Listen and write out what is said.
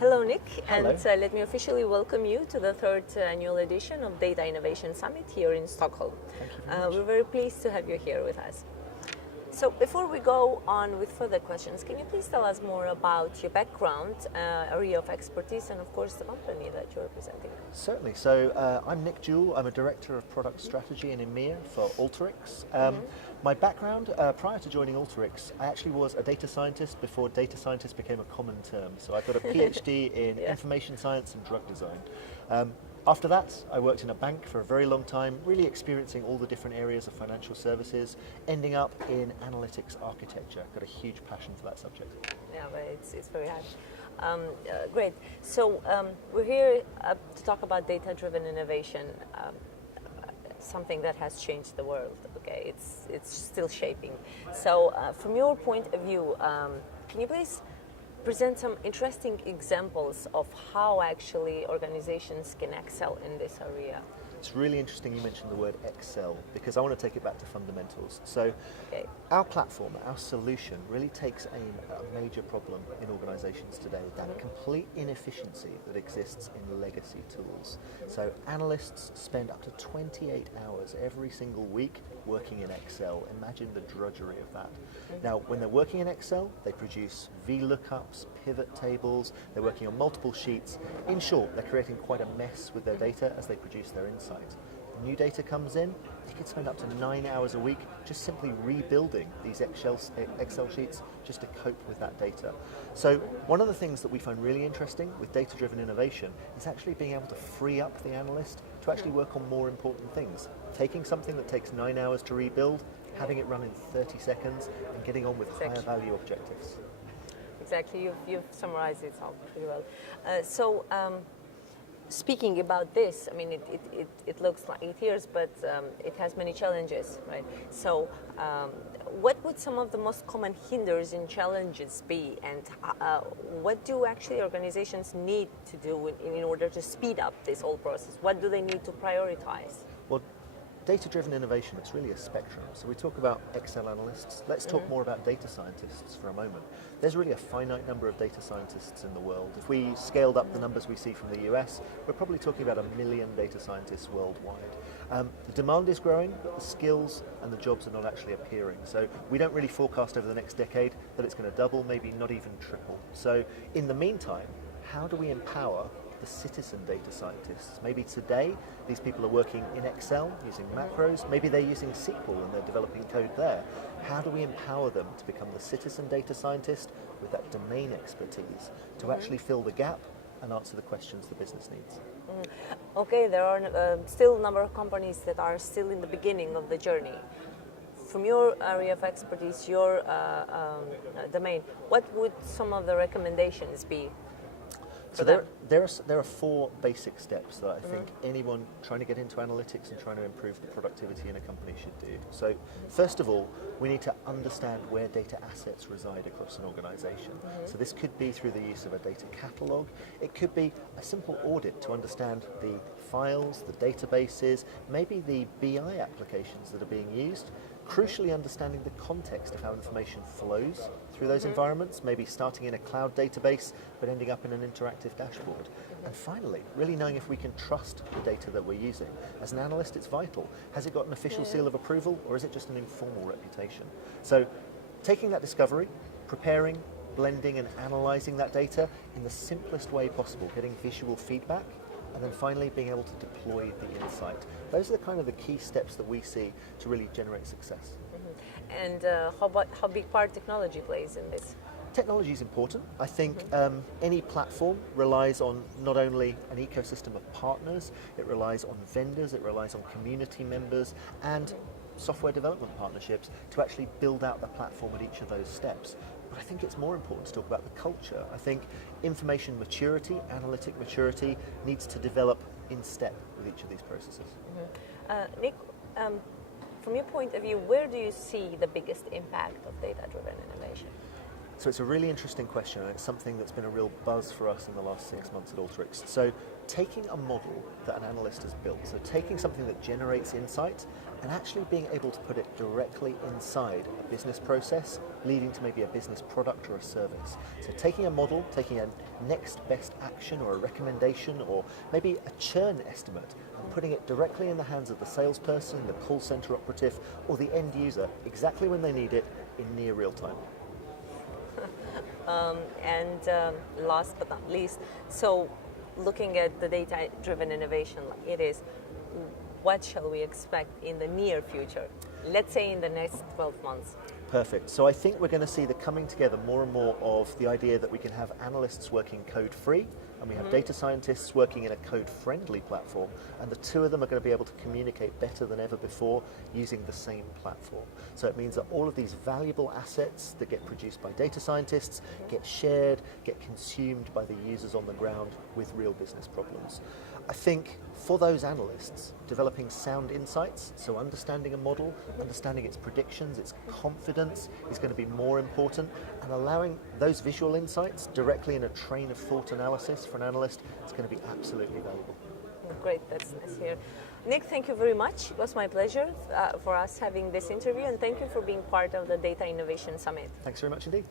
Hello, Nick, Hello. and let me officially welcome you to the third annual edition of Data Innovation Summit here in Stockholm. Thank you very much. We're very pleased to have you here with us. So before we go on with further questions, can you please tell us more about your background, area of expertise, and of course the company that you're representing? Certainly. So I'm Nick Jewell. I'm a Director of Product Strategy in EMEA for Alteryx. My background, prior to joining Alteryx, I actually was a data scientist before data scientist became a common term. So I've got a PhD in information science and drug design. After that, I worked in a bank for a very long time, really experiencing all the different areas of financial services, ending up in analytics architecture. Got a huge passion for that subject. Yeah, but it's very hard. Great. So we're here to talk about data-driven innovation, something that has changed the world. Okay, it's still shaping. So from your point of view, can you please present some interesting examples of how actually organizations can excel in this area? It's really interesting you mentioned the word excel, because I want to take it back to fundamentals. So our platform, our solution really takes aim at a major problem in organizations today, that complete inefficiency that exists in legacy tools. So analysts spend up to 28 hours every single week working in Excel. Imagine the drudgery of that. Now, when they're working in Excel, they produce VLOOKUPs, pivot tables, they're working on multiple sheets. In short, they're creating quite a mess with their data as they produce their insights. New data comes in, they could spend up to 9 hours a week just simply rebuilding these Excel sheets just to cope with that data. So one of the things that we find really interesting with data-driven innovation is actually being able to free up the analyst to actually work on more important things. Taking something that takes 9 hours to rebuild, having it run in 30 seconds, and getting on with higher value objectives. Exactly, you've summarized it all pretty well. Speaking about this, I mean, it looks like 8 years, but it has many challenges, right? So what would some of the most common hinders and challenges be, and what do actually organizations need to do in order to speed up this whole process? What do they need to prioritize? Well, data-driven innovation, it's really a spectrum. So we talk about Excel analysts. Let's talk more about data scientists for a moment. There's really a finite number of data scientists in the world. If we scaled up the numbers we see from the US, we're probably talking about 1 million data scientists worldwide. The demand is growing, but the skills and the jobs are not actually appearing. So we don't really forecast over the next decade that it's going to double, maybe not even triple. So in the meantime, how do we empower the citizen data scientists? Maybe today these people are working in Excel using macros, maybe they're using SQL and they're developing code there. How do we empower them to become the citizen data scientist with that domain expertise to actually fill the gap and answer the questions the business needs? Okay, there are still a number of companies that are still in the beginning of the journey. From your area of expertise, your domain, what would some of the recommendations be? So there are 4 basic steps that I think anyone trying to get into analytics and trying to improve the productivity in a company should do. So first of all, we need to understand where data assets reside across an organization. So this could be through the use of a data catalog. It could be a simple audit to understand the files, the databases, maybe the BI applications that are being used. Crucially, understanding the context of how information flows through those environments, maybe starting in a cloud database, but ending up in an interactive dashboard. And finally, really knowing if we can trust the data that we're using. As an analyst, it's vital. Has it got an official seal of approval, or is it just an informal reputation? So taking that discovery, preparing, blending and analyzing that data in the simplest way possible, getting visual feedback, and then finally being able to deploy the insight. Those are kind of the key steps that we see to really generate success. And how big part technology plays in this? Technology is important. I think any platform relies on not only an ecosystem of partners, it relies on vendors, it relies on community members and software development partnerships to actually build out the platform at each of those steps. But I think it's more important to talk about the culture. I think information maturity, analytic maturity needs to develop in step with each of these processes. Nick, from your point of view, where do you see the biggest impact of data-driven innovation? So it's a really interesting question, and it's something that's been a real buzz for us in the last 6 months at Alteryx. So taking a model that an analyst has built, so taking something that generates insight and actually being able to put it directly inside a business process, leading to maybe a business product or a service. So taking a model, taking a next best action or a recommendation or maybe a churn estimate and putting it directly in the hands of the salesperson, the call center operative or the end user exactly when they need it in near real time. Last but not least, so looking at the data-driven innovation like it is, what shall we expect in the near future? Let's say in the next 12 months. Perfect. So I think we're going to see the coming together more and more of the idea that we can have analysts working code-free and we have data scientists working in a code-friendly platform, and the two of them are going to be able to communicate better than ever before using the same platform. So it means that all of these valuable assets that get produced by data scientists get shared, get consumed by the users on the ground with real business problems. I think for those analysts, developing sound insights, so understanding a model, understanding its predictions, its confidence is going to be more important, and allowing those visual insights directly in a train of thought analysis for an analyst is going to be absolutely valuable. Great, that's nice here. Nick, thank you very much. It was my pleasure for us having this interview, and thank you for being part of the Data Innovation Summit. Thanks very much indeed.